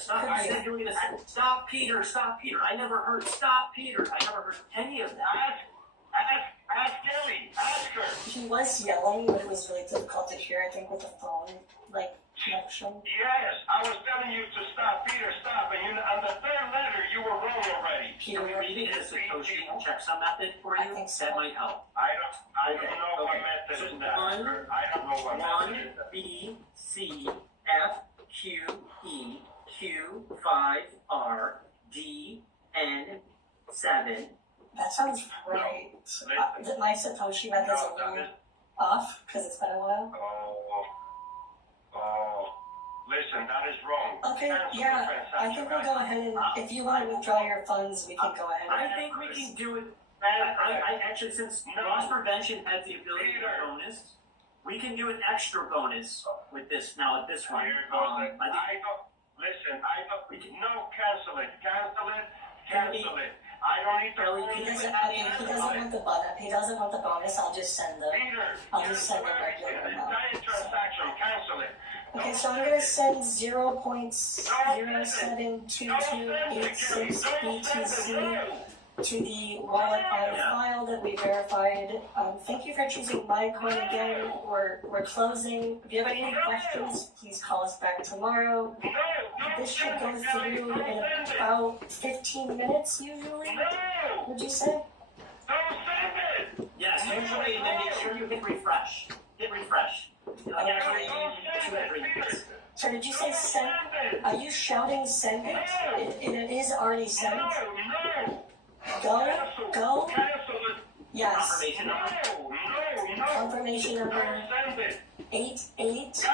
stop. I said you were gonna say, stop, Peter, stop, Peter. I never heard stop, Peter. I never heard any of that. Ask Kelly. Ask her. He was yelling, but it was really difficult to hear, I think, with the phone, like, connection. Yes, I was telling you to stop, Peter, stop. And on the third letter, you were wrong already. Can we read it as a Satoshi checksum method for you? I think so. That might help. I don't know what method is that. I don't know what method is that. 1, B, C, F, Q, E, Q, 5, R, D, N, 7. That sounds right. My Satoshi method is a little off, because it's been a while. Listen, that is wrong. Okay, yeah, I think we'll go ahead and, if you want to withdraw your funds, we can go ahead. I think we can do it. I actually, since loss prevention has the ability to bonus, we can do an extra bonus with this now at this one. Listen, cancel it. Cancel it. I don't need to. He doesn't want the bonus. He doesn't want the bonus. I'll just send the. I'll just send the regular amount. Transaction. Cancel it. Okay, so I'm gonna send 0.072286 BTC to the wallet on file that we verified. Thank you for choosing MyCoin again. We're closing. If you have any questions, please call us back tomorrow. This should go through in about 15 minutes usually. Would you say? Yes, usually, and then make sure you hit refresh. Hit refresh. So did you say send? Are you shouting send it? It is already sent. Go. Yes. Confirmation number 88.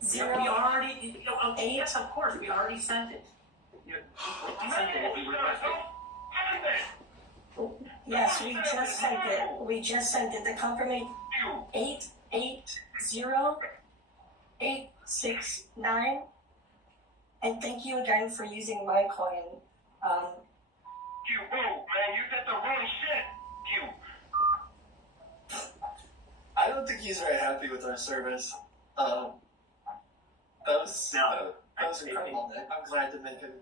We already, yes, of course, we already sent it. We sent it if we requested. Yes, we just sent it. We just sent it. The confirmation 880869. And thank you again for using MyCoin. Man, you did the wrong shit. I don't think he's very happy with our service. That was incredible, Nick. I'm glad to make him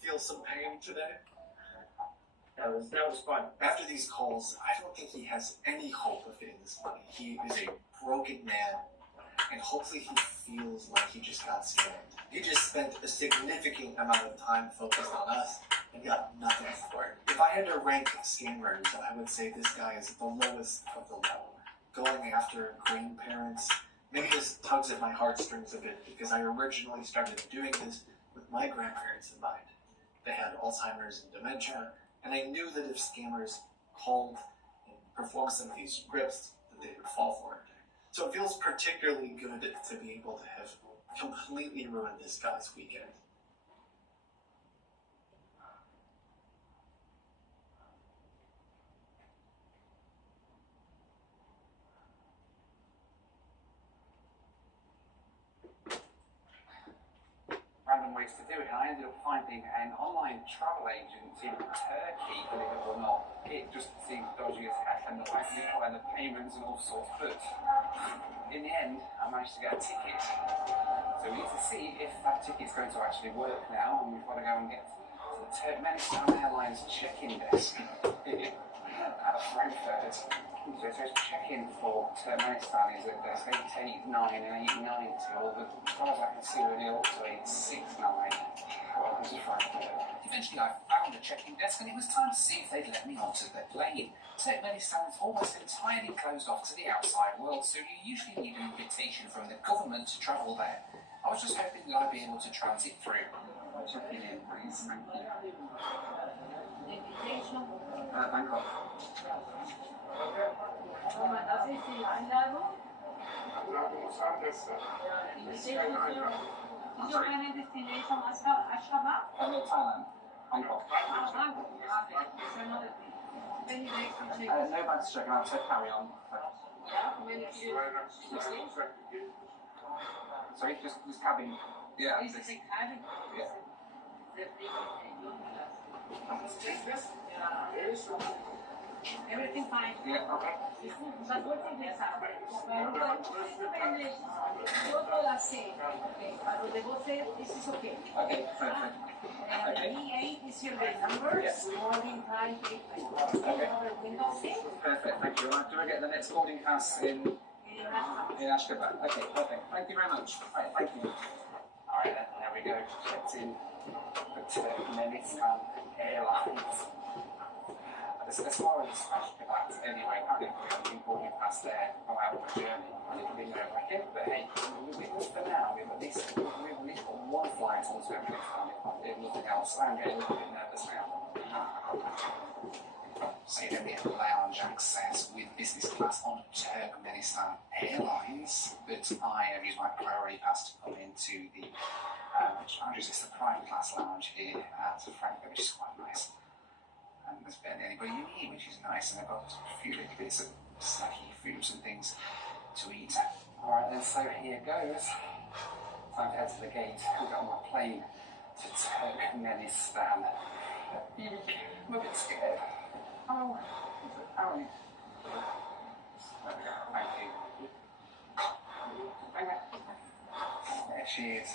feel some pain today. That was fun. After these calls, I don't think he has any hope of getting this money. He is a broken man, and hopefully he feels like he just got scammed. He just spent a significant amount of time focused on us and got nothing for it. If I had to rank scammers, I would say this guy is the lowest of the low. Going after grandparents maybe just tugs at my heartstrings a bit, because I originally started doing this with my grandparents in mind. They had Alzheimer's and dementia, and I knew that if scammers called and performed some of these scripts, that they would fall for it. So it feels particularly good to be able to have completely ruined this guy's weekend. Random ways to do it, and I ended up finding an online travel agent in Turkey, believe it or not. It just seemed dodgy as heck, and the bank and the payments and all sorts, but in the end I managed to get a ticket. So we need to see if that ticket's going to actually work now, and we've got to go and get to the Turkmenistan Airlines check-in desk at Frankfurt. So it's check-in for Turkmenistan is at desk 889 and 890, or as far as I can see, we're up to 869. Welcome to Frankfurt. Eventually I found a check-in desk, and it was time to see if they'd let me onto their plane. Turkmenistan is almost entirely closed off to the outside world, so you usually need an invitation from the government to travel there. I was just hoping that I'd be able to transit through. Checking in, please. Thank you. Invitation. Bangkok. Das ist die Einladung. Invitation für eine Destination Ashgabat. Thailand. Bangkok. Bangkok. Okay, it's another thing. Many days to check. No bags to check out, so carry on. Many days. Sorry, just cabin. Yeah. Is it a cabin? Yeah. The big Everything fine. Yeah, okay. But what is this up? Depende. Yo puedo hacer. Okay. Para los de voces, this is okay. Okay, perfect. Okay. E8 is your bed number. Yes. Boarding time 8. Okay. Over window seat. Perfect, thank you. Right, do I get the next boarding pass in Ashgabat? Okay, perfect. Thank you very much. Right, thank you. Alright then, there we go. Checked in the Turkmenistan Airlines. As far as Ashgabat, anyway, I think we're going to boarding pass there from our journey. A little bit nerve-wracking, but hey, for now, we've at least got one flight on Turkmenistan. If nothing else, I'm getting a little bit nervous now. So you're going to get lounge access with business class on Turkmenistan Airlines, but I have used my priority pass to come into the lounges. It's the prime class lounge here at Frankfurt, which is quite nice. And there's barely anybody in here, which is nice, and I've got a few little bits of snacky foods and things to eat. Alright then, so here goes. Time to head to the gate and get on my plane to Turkmenistan. I'm a bit scared. Oh, how are you? There we go, thank you. There she is,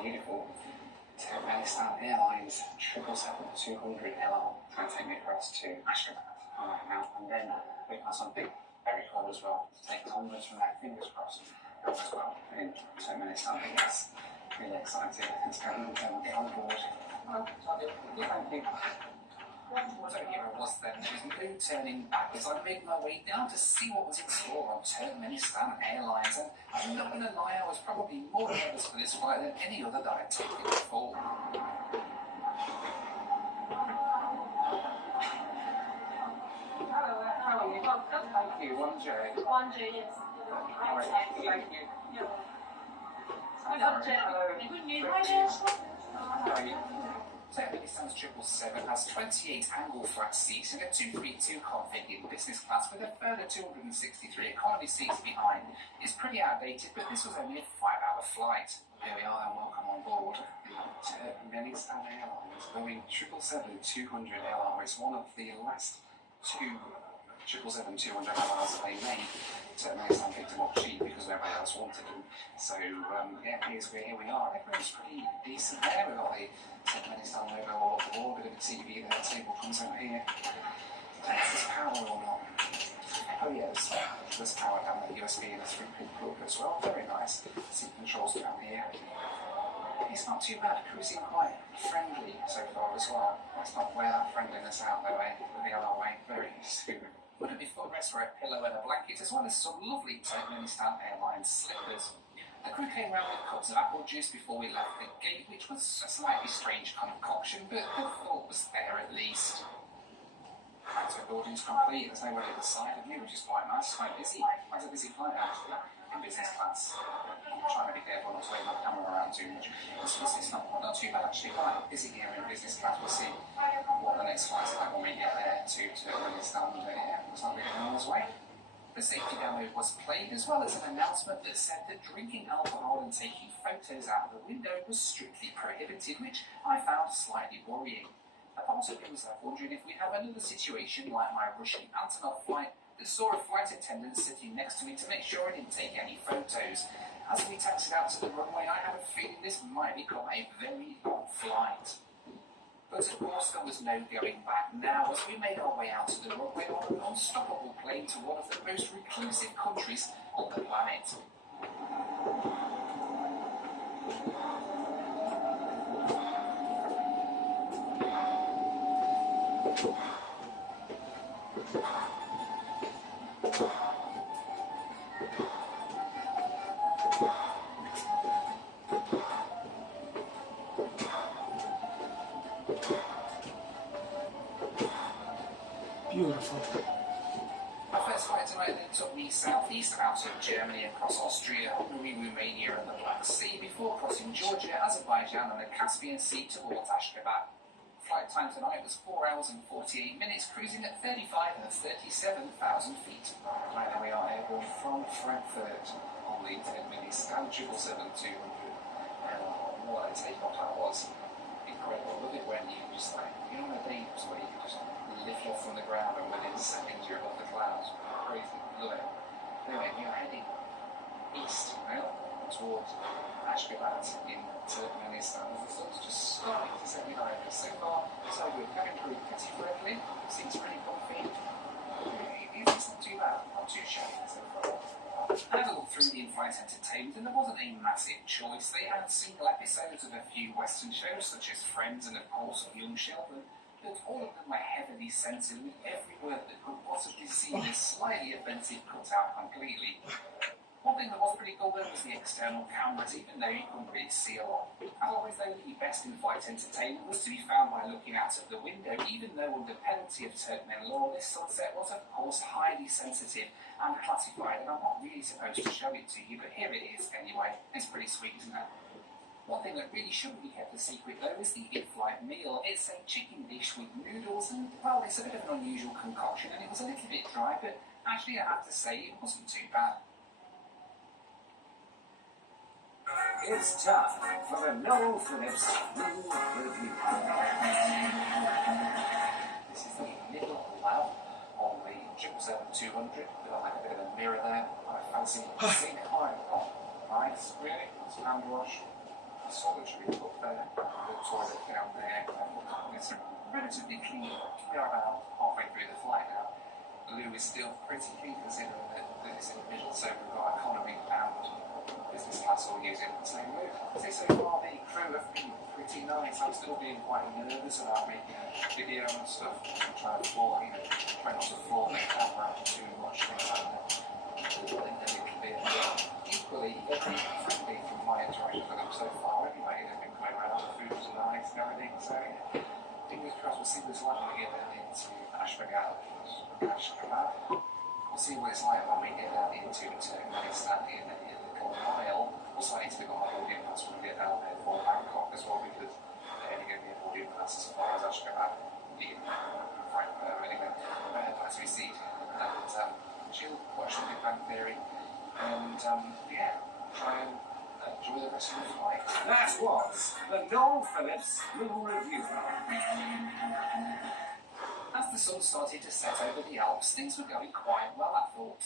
beautiful. Turkmenistan Airlines 777-200 LR, trying to take me across to Ashgabat. Alright, now and then we have something very cool as well to take us onwards from that, fingers crossed, as well in Turkmenistan. I think that's really exciting. Let's go and get on board. Oh, thank you. So here I was then, with no turning back as I made my way down to see what was in store on Turkmenistan Airlines, and I'm not going to lie, I was probably more nervous for this flight than any other that I'd taken before. Hello, how are you? Thank you, 1J. 1J, yes. Alright, thank you. Hello. Good news. How are you? Turkmenistan's 777 has 28 angle flat seats and a 232 config in business class with a further 263 economy seats behind. It's pretty outdated, but this was only a 5-hour flight. Here we are and welcome on board the Turkmenistan Airlines Boeing 777-200 LR. It's one of the last two 777-200 LRs they made. Turkmenistan picked them up cheap because nobody else wanted them. So yeah, here we are. Everyone's pretty decent there. We've got the Turkmenistan logo all up the wall, a bit of a TV there, table comes out here. Is this power or not? Oh yes, there's power down there, USB and a 3-pin plug as well, very nice. Seat controls down here. It's not too bad, cruising quite friendly so far as well. Let's not wear that friendliness out though, eh? The other way, very soon. Wouldn't be footrest for a pillow and a blanket, as well as some lovely Turkmenistan Airlines slippers. The crew came round with cups of apple juice before we left the gate, which was a slightly strange concoction, but the thought was there at least. Transfer boarding's complete, there's nobody at the side of me, which is quite nice, quite busy. Quite a busy flight actually, in business class. I'm trying to be careful not to wave my camera around too much. It's not too bad actually, quite busy here in business class. We'll see what the next flight's like when we get there to Turkmenistan. Yeah, it's not really on its way. The safety demo was played, as well as an announcement that said that drinking alcohol and taking photos out of the window was strictly prohibited, which I found slightly worrying. A part of me was left wondering if we have another situation like my Russian Antonov flight that saw a flight attendant sitting next to me to make sure I didn't take any photos. As we taxied out to the runway, I had a feeling this might become a very long flight. But of course there was no going back now as we made our way out to the runway on an unstoppable plane to one of the most reclusive countries on the planet. Beautiful. My first flight tonight then took me southeast out of Germany, across Austria, Hungary, Romania and the Black Sea before crossing Georgia, Azerbaijan and the Caspian Sea towards Ashgabat. Flight time tonight was 4 hours and 48 minutes, cruising at 35 and 37,000 feet. Right, there we are, airborne from Frankfurt on the Turkmenistan 777-200. What a takeoff that was. Incredible. Love it when you just like, you know, when they where you can just lift off from the ground and within seconds you're above the clouds. Crazy, love it. Anyway, we are heading east now towards Ashgabat in Turkmenistan. The sun's just starting to set behind us. So far, so good. Cabin crew pretty friendly, seems pretty comfy. It's not too bad, not too shabby so far. I had a look through the in-flight entertainment and there wasn't a massive choice. They had single episodes of a few Western shows such as Friends and of course Young Sheldon, but all of them were heavily censored with every word that could possibly seem slightly offensive cut out completely. One thing that was pretty cool though was the external cameras, even though you couldn't really see a lot. As always though, the best in-flight entertainment was to be found by looking out of the window, even though under penalty of Turkmen law, this sunset was of course highly sensitive and classified, and I'm not really supposed to show it to you, but here it is anyway. It's pretty sweet, isn't it? One thing that really shouldn't be kept a secret though is the in-flight meal. It's a chicken dish with noodles and, well, it's a bit of an unusual concoction and it was a little bit dry, but actually I have to say it wasn't too bad. It's time for the Noel Phillips Rule Review. This is the middle lab on the 777-200. Got like a bit of a mirror there. I fancy sink iron. Oh, nice, really. It's hand wash. Solitary up there. The toilet down there. It's relatively clean. We are about halfway through the flight now. Lou is still pretty clean considering that it's in the middle, so we've got economy and business class all using the same move. I'd say so far the crew have been pretty nice. I'm still being quite nervous about making a video and stuff. I'm trying to floor, try not to floor the camera too much, things like that. A little bit. Equally, very friendly from my interaction with them so far. Anyway, they've been coming around, the food's nice and everything, so fingers crossed we'll see what it's like when we get down into Ashgabat. We'll see what it's like when we get down into Turkmenistan in a little while. Also, I need to pick up my boarding pass when we get down there for Bangkok as well, because they're only going to be a boarding pass as far as Ashgabat in Frankfurt. Anyway, back to his seat and chill, watch the Big Bang Theory, and yeah, try and enjoy the rest of the flight. That was the Noel Phillips Rule Review. As the sun started to set over the Alps, things were going quite well, I thought.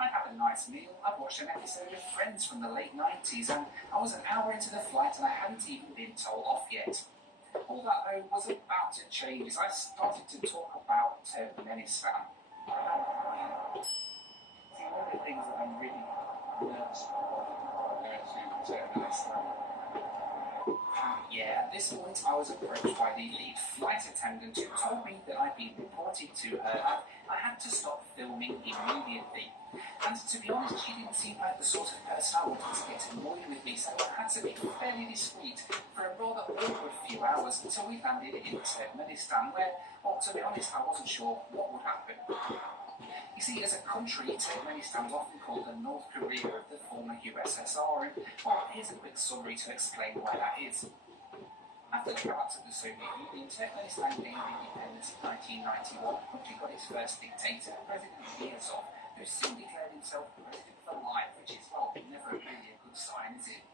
I'd had a nice meal, I'd watched an episode of Friends from the late 90s, and I was an hour into the flight and I hadn't even been told off yet. All that, though, was about to change as I started to talk about Turkmenistan. See, one of the things that I'm really nervous about going to Turkmenistan. Yeah, at this point I was approached by the lead flight attendant who told me that I'd been reported to her and I had to stop filming immediately. And to be honest, she didn't seem like the sort of person I wanted to get annoyed with me, so I had to be fairly discreet for a rather awkward few hours until we landed in Turkmenistan, where, well, to be honest, I wasn't sure what would happen. You see, as a country, Turkmenistan is often called the North Korea of the former USSR, and, well, here's a quick summary to explain why that is. After the collapse of the Soviet Union, Turkmenistan gained independence in 1991. The country got its first dictator, President Yezov, who soon declared himself president for life, which is, well, never really a good sign, is it?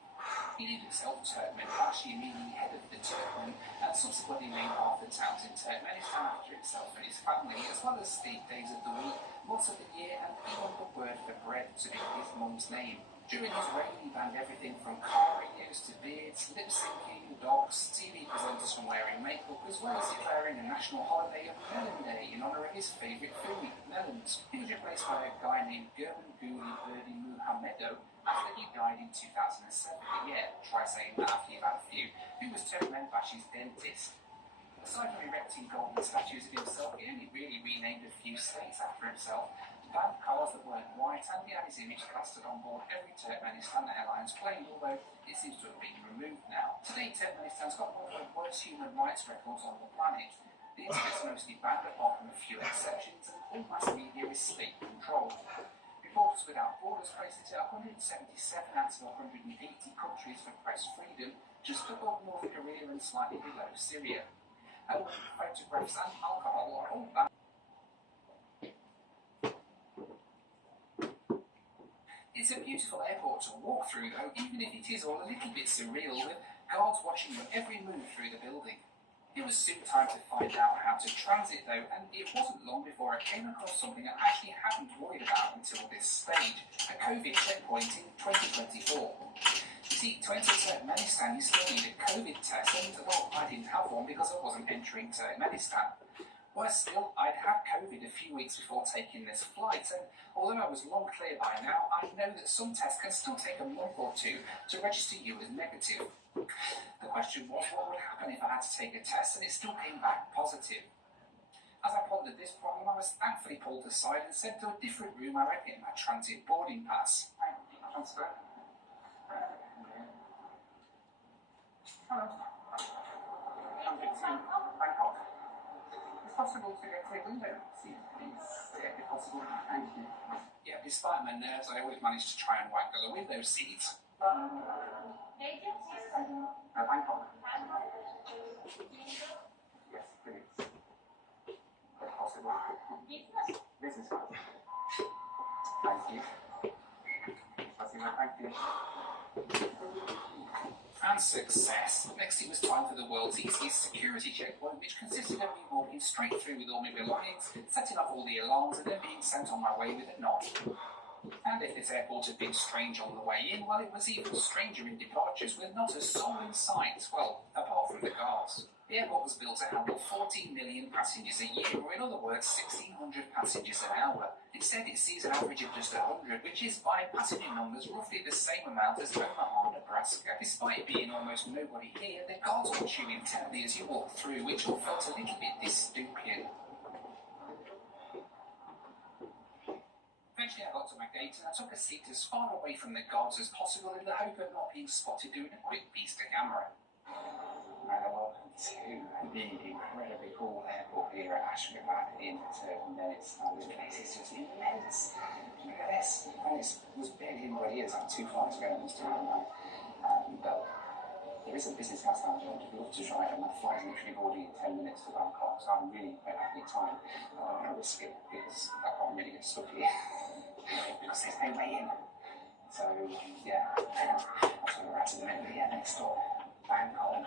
He named himself Turkmenbashi, meaning head of the Turkmen, and subsequently named half the towns in Turkmenistan after himself and his family, as well as the days of the week, months of the year, and even the word for bread to be his mum's name. During his reign, he banned everything from car radios to beards, lip-syncing, dogs, TV presenters from wearing makeup, as well as declaring a national holiday of Melon Day in honour of his favourite food, melons. He was replaced by a guy named Gurbanguly Berdi Muhammedo after he died in 2007. Yeah, try saying that after you've had a few. Who was Turkmenbashi's dentist. Aside from erecting golden statues of himself, he only really renamed a few states after himself, banned cars that weren't white, and he had his image plastered on board every Turkmenistan Airlines plane, although it seems to have been removed now. Today, Turkmenistan's got one of the worst human rights records on the planet. The internet's mostly banned apart from a few exceptions, and all mass media is state-controlled. Reporters Without Borders placed it at 177 out of 180 countries for press freedom, just above North Korea and slightly below Syria. Photographs and alcohol are all banned. It's a beautiful airport to walk through, though, even if it is all a little bit surreal, with guards watching your every move through the building. It was soon time to find out how to transit though, and it wasn't long before I came across something I actually hadn't worried about until this stage, a COVID checkpoint in 2024. You see, to enter Turkmenistan, you still need a COVID test, and well, I didn't have one because I wasn't entering Turkmenistan. Worse still, I'd had COVID a few weeks before taking this flight, and although I was long clear by now, I know that some tests can still take a month or two to register you as negative. The question was, what would happen if I had to take a test and it still came back positive? As I pondered this problem, I was thankfully pulled aside and sent to a different room where I'd get my transit boarding pass. Transfer. Hello. Transit to Bangkok. It's possible to get a window seat, please. Yeah, if possible. Thank you. Yeah, despite my nerves, I always managed to try and wangle a window seat. Bangkok. Yes, please. If possible. Business class. Thank you. Thank you. And success. Next it was time for the world's easiest security checkpoint, which consisted of me walking straight through with all my belongings, setting off all the alarms, and then being sent on my way with a nod. And if this airport had been strange on the way in, well, it was even stranger in departures, with not a soul in sight, well, apart from the guards. The airport was built to handle 14 million passengers a year, or in other words, 1,600 passengers an hour. Instead, it sees an average of just 100, which is, by passenger numbers, roughly the same amount as Omaha, Nebraska. Despite being almost nobody here, the guards watch you intently as you walk through, which all felt a little bit dystopian. Eventually I got to my gate and I took a seat as far away from the guards as possible in the hope of not being spotted doing a quick piece to camera. Welcome to the incredibly cool airport here at Ashgabat in Turkmenistan. This place is just immense. Look at this. And it was barely anybody here. There's like 2 flights going this time now. But there is a business class lounge I would love to try, and my flight is literally boarding in 10 minutes to Bangkok, so I'm really having time. I don't want to risk it because I can't really get stuck here. Because there's no way in. So, yeah, that's where we're at the minute. Yeah, next stop, Bangkok.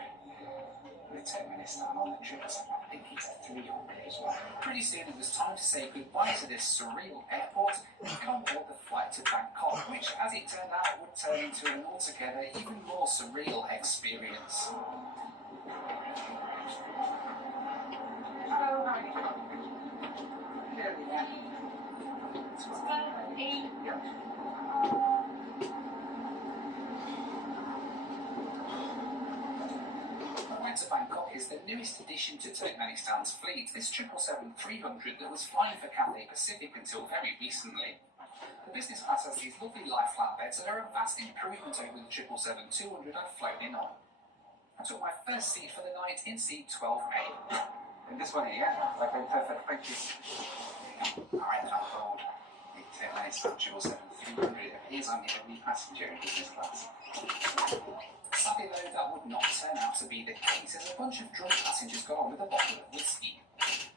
With Turkmenistan on the trip, so I think it's at 300 as well. Pretty soon it was time to say goodbye to this surreal airport and get on board the flight to Bangkok, which, as it turned out, would turn into an altogether even more surreal experience. Hello, hi. There we are. To Bangkok is the newest addition to Turkmenistan's fleet, this 777-300 that was flying for Cathay Pacific until very recently. The business class has these lovely lie flat beds that are a vast improvement over the 777-200 I'd flown in on. I took my first seat for the night in seat 12A. And this one here, yeah? Okay, perfect, thank you. Alright, then I'm bold. The Turkmenistan 777-300 appears I'm the only passenger in business class. Sadly though, that would not turn out to be the case, as a bunch of drunk passengers got on with a bottle of whiskey.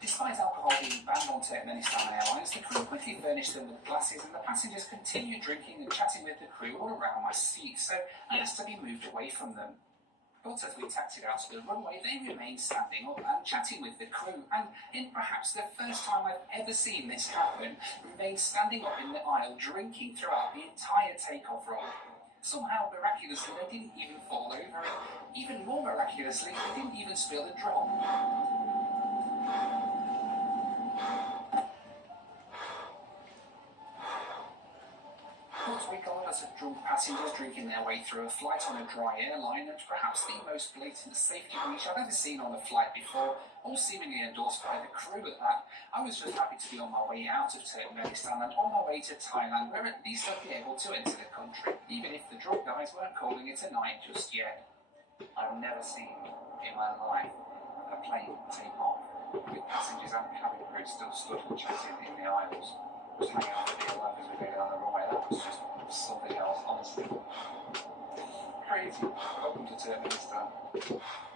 Despite alcohol being banned on Turkmenistan Airlines, the crew quickly furnished them with glasses, and the passengers continued drinking and chatting with the crew all around my seat, so I asked to be moved away from them. But as we taxied out to the runway, they remained standing up and chatting with the crew, and in perhaps the first time I've ever seen this happen, remained standing up in the aisle drinking throughout the entire takeoff roll. Somehow, miraculously, they didn't even fall over, and even more miraculously, they didn't even spill a drop. But regardless of drunk passengers drinking their way through a flight on a dry airline, and perhaps the most blatant safety breach I've ever seen on a flight before, all seemingly endorsed by the crew at that, I was just happy to be on my way out of Turkmenistan and on my way to Thailand, where at least I'd be able to enter the country, even if the drunk guys weren't calling it a night just yet. I've never seen in my life a plane take off with passengers and cabin crew still stood and chatting in the aisles, just hanging on for dear life as we go down the runway. That was just something else, honestly. Crazy. Welcome to Turkmenistan.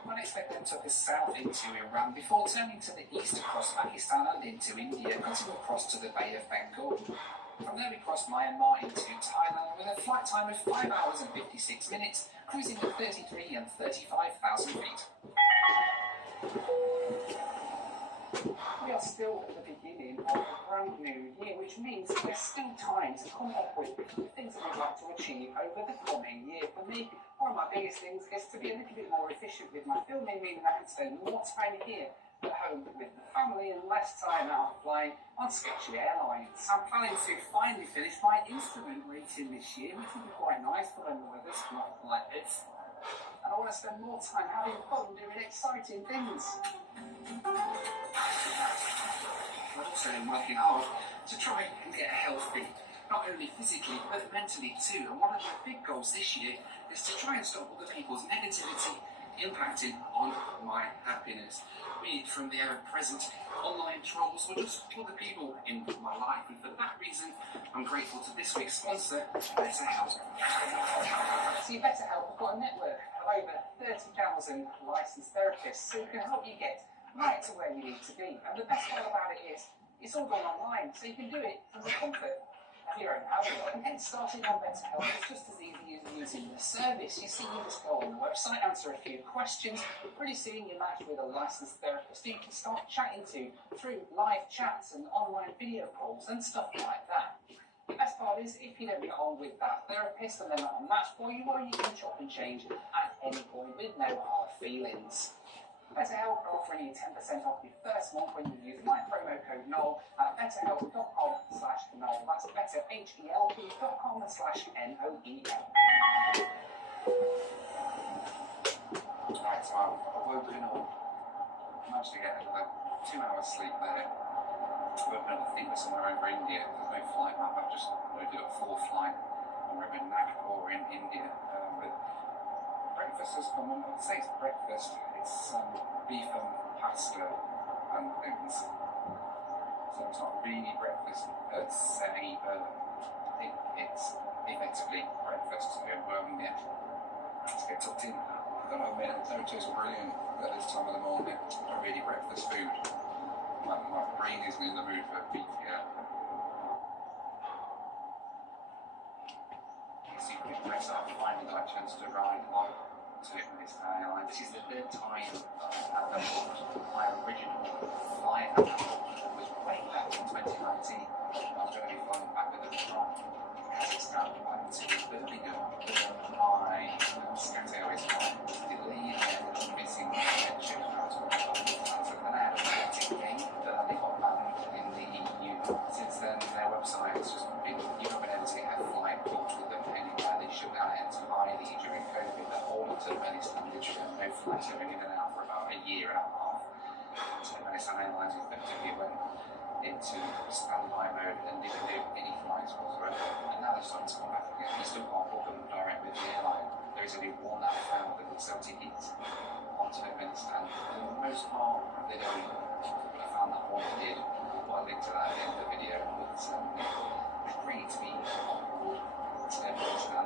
My next leg then took us south into Iran before turning to the east across Pakistan and into India, cutting across to the Bay of Bengal. From there we crossed Myanmar into Thailand with a flight time of 5 hours and 56 minutes, cruising at 33 and 35,000 feet. We are still at the beginning of a brand new year, which means there's still time to come up with things that we'd like to achieve over the coming year. For me, one of my biggest things is to be a little bit more efficient with my filming, meaning I can spend more time here at home with the family and less time out flying on sketchy airlines. I'm planning to finally finish my instrument rating this year, which will be quite nice for when the weather's not like this. And I want to spend more time having fun doing exciting things. I've also been working hard to try and get healthy, not only physically but mentally too. And one of my big goals this year is to try and stop other people's negativity impacting on my happiness. Be it from the ever-present online trolls or just other people in my life. And for that reason, I'm grateful to this week's sponsor, BetterHelp. See, BetterHelp have got a network of over 30,000 licensed therapists who can help you get right to where you need to be. And the best part about it is, it's all done online, so you can do it from the comfort of your own home. And getting started on BetterHelp is just as easy as using the service. You see, you just go on the website, answer a few questions, pretty soon you're matched with a licensed therapist who you can start chatting to through live chats and online video calls and stuff like that. The best part is, if you don't get on with that therapist and they're not a match for you, well, you can chop and change at any point with no hard feelings. BetterHelp are offering you 10% off your first month when you use my promo code NOEL at betterhelp.com/NOEL. That's betterhelp.com/NOEL. Right, so I've woken up, managed to get another 2 hours sleep there. Woken up, I think we're somewhere over India. There's no flight map, I've just loaded up 4 flight. And we're in Nagpur in India. But breakfast has come on. I'd say it's breakfast. It's beef and pasta and things. So it's not really breakfast per se, but I think it's effectively breakfast. So yeah, let's get tucked in. I don't know, man, it tastes brilliant at this time of the morning. It's not really breakfast food. My brain isn't in the mood for beef yet. So you can press up finally got a chance to ride on to this airline. This is the 3rd time at the port. My original flight at the port was way back in 2019. I was going to be flying back with them from Kazakhstan back to Birmingham. My Scout Airways flight was delayed and missing connection. So then I had a meeting game that they got banned in the EU. Since then, their website has just been, you've not been able to get a flight booked with them anywhere. They shut down entirely during COVID. The whole of Turkmenistan literally had no flights going in and out for about a year and a half. Turkmenistan Airlines effectively went into standby mode and didn't do any flights whatsoever. And now they're starting to come back again. You still can't book them direct with the airline. There is only one that I found that would sell tickets on Turkmenistan. For the most part, they don't. But I found that one that did. I'll link to that at the end of the video. But it's great to be on board Turkmenistan.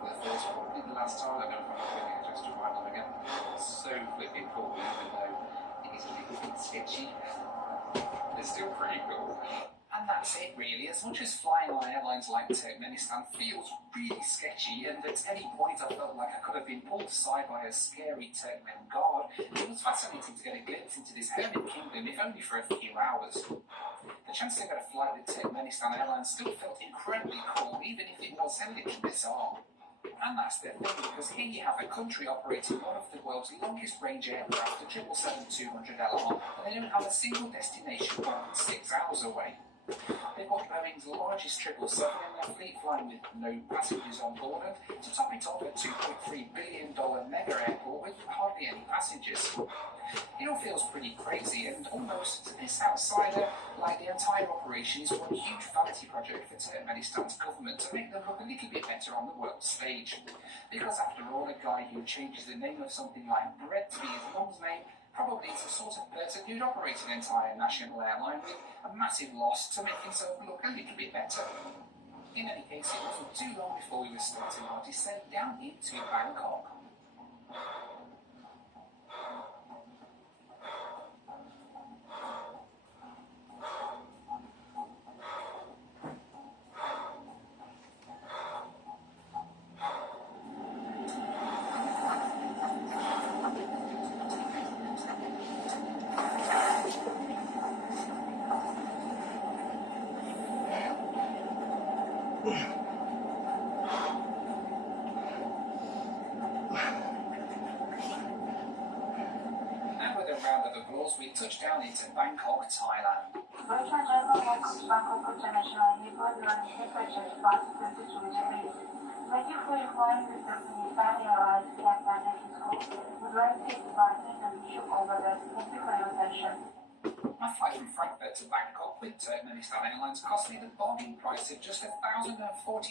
For the first one, I think the last time I don't know if I'm going to just ride them again. It's so flipping cool, even though it is a little bit sketchy. It's still pretty cool. And that's it really. As much as flying on airlines like Turkmenistan feels really sketchy, and at any point I felt like I could have been pulled aside by a scary Turkmen guard, it was fascinating to get a glimpse into this hermit kingdom, if only for a few hours. The chance to get a flight with Turkmenistan Airlines still felt incredibly cool, even if it was a little bizarre. And that's the thing, because here you have a country operating one of the world's longest range aircraft, the 777-200LR, and they don't have a single destination more than 6 hours away. They've got Boeing's largest 777 in their fleet, flying with no passengers on board, and to top it off, a $2.3 billion mega airport with hardly any passengers. It all feels pretty crazy, and almost to this outsider, like the entire operation is one huge vanity project for Turkmenistan's government to make them look a little bit better on the world stage. Because after all, a guy who changes the name of something like bread to be his mum's name probably is the sort of person who'd operate an entire national airline with a massive loss to make himself look a little bit better. In any case, it wasn't too long before we were starting our descent down into Bangkok. And with a round of applause, we touch down into Bangkok, Thailand. Deutschland Airport welcomes Bangkok International Airport running temperatures plus 22 degrees. Thank you for flying with the Family Airlines Sept School. We'd like to take advantage and wish you all the best. Thank you for your attention. My flight from Frankfurt to Bangkok with Turkmenistan Airlines cost me the bargain price of just $1,045 or a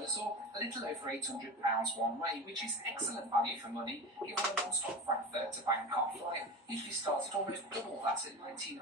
little over £800 one way, which is excellent value for money given a non-stop Frankfurt to Bangkok flight usually starts at almost double that at $1,900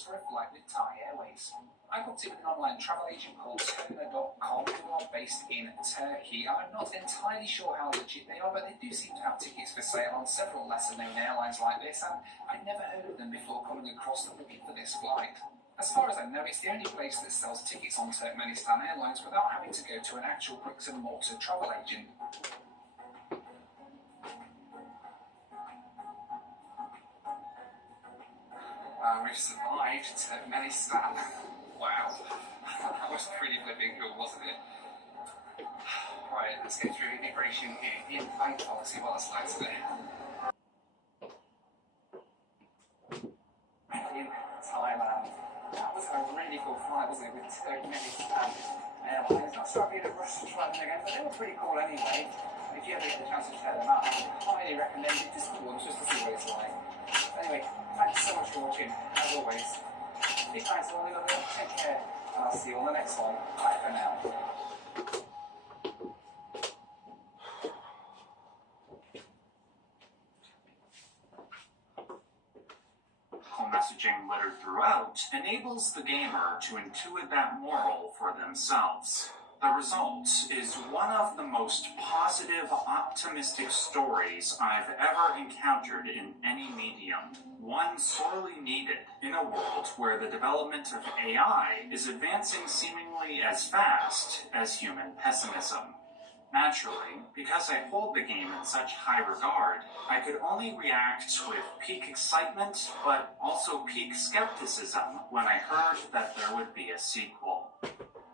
for a flight with Thai Airways. I booked it with an online travel agent called Turner.com, who are based in Turkey. I'm not entirely sure how legit they are, but they do seem to have tickets for sale on several lesser-known airlines like this, and I'd never heard of them before coming across the booking for this flight. As far as I know, it's the only place that sells tickets on Turkmenistan Airlines without having to go to an actual bricks-and-mortar travel agent. We've survived Turkmenistan. Wow, that was pretty flipping cool, wasn't it? Right, let's get through immigration in Bangkok, see what it's like today. In Thailand, that was a really cool flight, wasn't it, with Turkmenistan Airlines. Not sure I'd be in a rush to try them again, but they were pretty cool anyway. If you ever get the chance to check them out, I would highly recommend it just for once, just to see what it's like. Anyway, thanks so much for watching, as always. Be kind to one another, take care, and I'll see you on the next one. Bye for now. Messaging littered throughout enables the gamer to intuit that moral for themselves. The result is one of the most positive, optimistic stories I've ever encountered in any medium. One sorely needed in a world where the development of AI is advancing seemingly as fast as human pessimism. Naturally, because I hold the game in such high regard, I could only react with peak excitement, but also peak skepticism when I heard that there would be a sequel.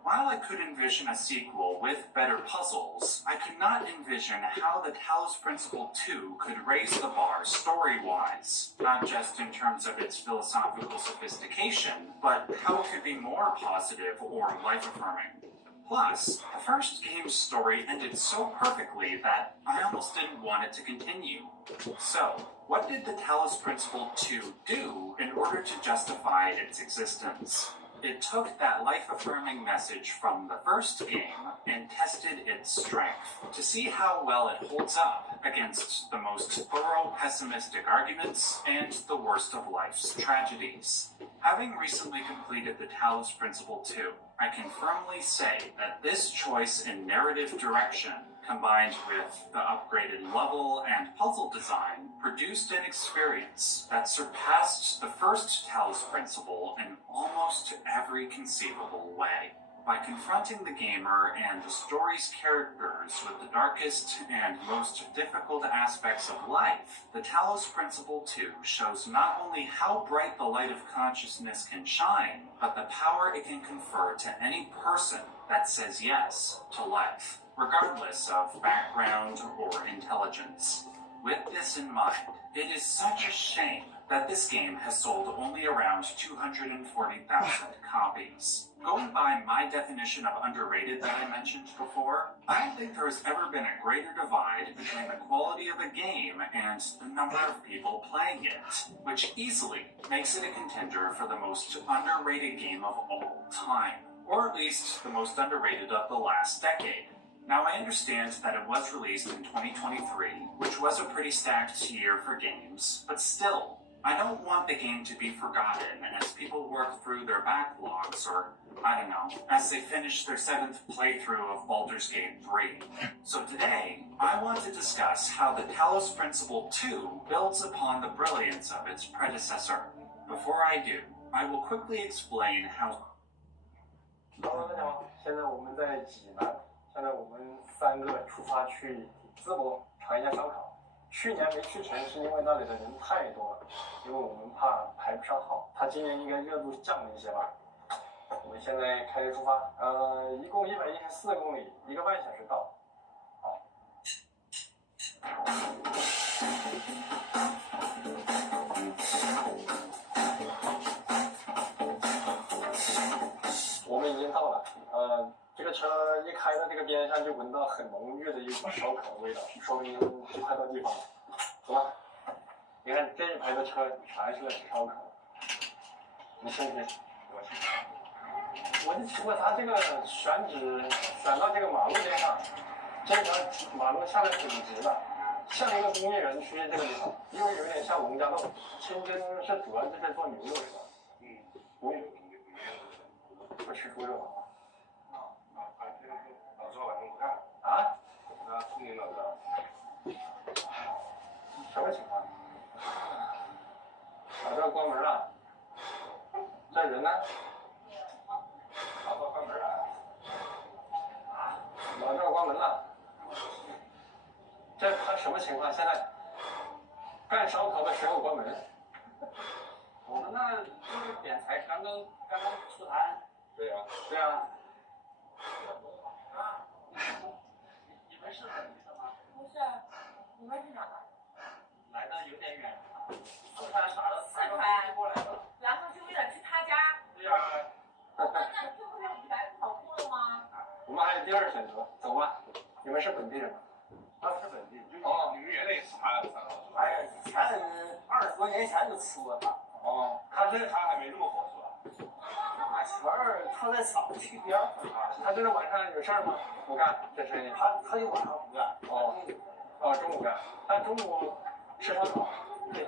While I could envision a sequel with better puzzles, I could not envision how the Talos Principle 2 could raise the bar story-wise, not just in terms of its philosophical sophistication, but how it could be more positive or life-affirming. Plus, the first game's story ended so perfectly that I almost didn't want it to continue. So, what did the Talos Principle 2 do in order to justify its existence? It took that life-affirming message from the first game and tested its strength to see how well it holds up against the most thorough pessimistic arguments and the worst of life's tragedies. Having recently completed the Talos Principle 2, I can firmly say that this choice in narrative direction, combined with the upgraded level and puzzle design, produced an experience that surpassed the first Talos Principle in almost every conceivable way. By confronting the gamer and the story's characters with the darkest and most difficult aspects of life, the Talos Principle 2 shows not only how bright the light of consciousness can shine, but the power it can confer to any person that says yes to life, regardless of background or intelligence. With this in mind, it is such a shame that this game has sold only around 240,000 copies. Going by my definition of underrated that I mentioned before, I don't think there has ever been a greater divide between the quality of a game and the number of people playing it, which easily makes it a contender for the most underrated game of all time, or at least the most underrated of the last decade. Now, I understand that it was released in 2023, which was a pretty stacked year for games, but still, I don't want the game to be forgotten as people work through their backlogs, or, I don't know, as they finish their 7th playthrough of Baldur's Gate 3. So today, I want to discuss how the Talos Principle 2 builds upon the brilliance of its predecessor. Before I do, I will quickly explain how... Hello， 大家好，现在我们在济南。现在我们3个出发去淄博尝一下烧烤。去年没去成是因为那里的人太多了，因为我们怕排不上号。它今年应该热度降了一些吧。我们现在开始出发，一共114公里，1个半小时到。好。我们已经到了，这个车一开到这个边上就闻到很浓郁的一股烧烤的味道，说明就快到地方了。走吧，你看这一排的车全是在吃烧烤。你信不信？我就奇怪他这个选到这个马路边上，这条马路下来挺直的，像一个工业园区这个地方，因为有点像农家乐。清真是主要就是做牛肉是吧？不用，不吃猪肉啊。老赵晚上不干了啊？那村里老赵。什么情况？老赵关门了。这人呢？老赵关门了。老赵关门了。这他什么情况？现在干烧烤的时候关门。我们那就是点才刚刚出摊。对呀。对啊。你们是本地的吗？不是，你们是哪的？来的有点远，四川啥的，四川过来的。然后就为了去他家。对呀。那这不是100不好过了吗？我们还有第二选择，走吧。你们是本地人吗？他是本地，就你们原来也吃他的哎呀，以前20多年前就吃过他。哦，他还没那么火是吧？那前儿他在厂区边儿。他这是晚上有事儿吗？不干，这生意。他就晚上不干。中午干。但中午吃烧烤。对。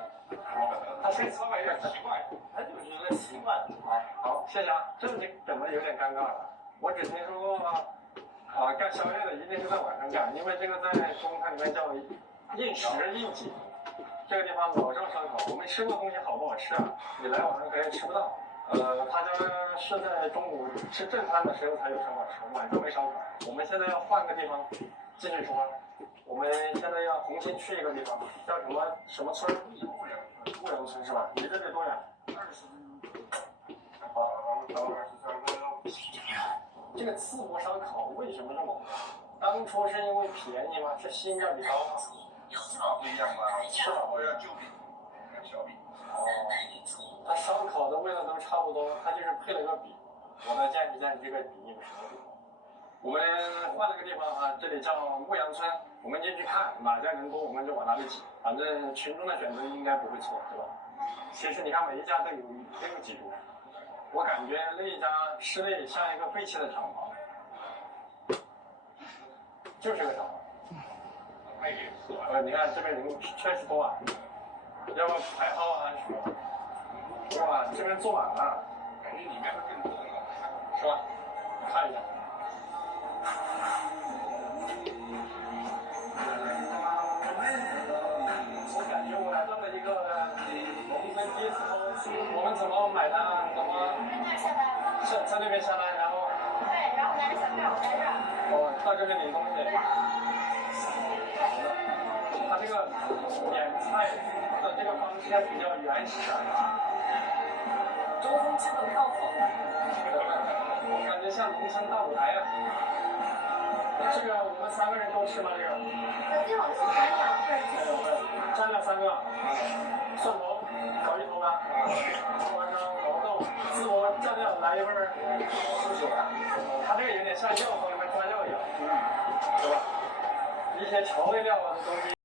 他是老板有点奇怪，他就是个习惯。好，谢谢啊。这你怎么有点尴尬了？我只听说过，干宵夜的一定是在晚上干，因为这个在中餐里面叫应时应景。这个地方老赵烧烤，我们吃过东西好不好吃啊？你来晚上可能吃不到。他家是在中午吃正餐的时候才有烧烤吃，晚上没烧烤。我们现在要换个地方继续出发。我们现在要红星去一个地方，叫什么村？牧羊村是吧？离这里多远？20分钟。好，这个淄博烧烤为什么这么火？当初是因为便宜吗？是性价比高吗？不一样吧？是吧？我要旧饼，小饼。它烧烤的味道都差不多，它就是配了个饼。我来见一见这个饼有什么地方。我们换了个地方啊，这里叫牧羊村，我们进去看哪家人多我们就往哪里挤，反正群众的选择应该不会错，对吧？其实你看每一家都有几桌，我感觉那一家室内像一个废弃的厂房，就是个厂房。你看这边人确实多啊，要不排号啊什么？哇，这边坐满了，感觉里面会更多了，是吧？看一下。我感觉我来到了一个农村街头，我们怎么买单？怎么？在那边下单，然后。对，然后拿着小票来这儿。到这边领东西。他这个点菜的这个方式比较原始啊。中风基本靠谱。我感觉像农村大舞台啊。这个我们3个人都吃吗？这个？最好是买2份。蘸料3个，蒜头搞1头吧，花生、毛豆、淄博蘸料来1份儿，谢谢。它这个有点像药房里面抓药一样，对吧？一些调味料啊的东西。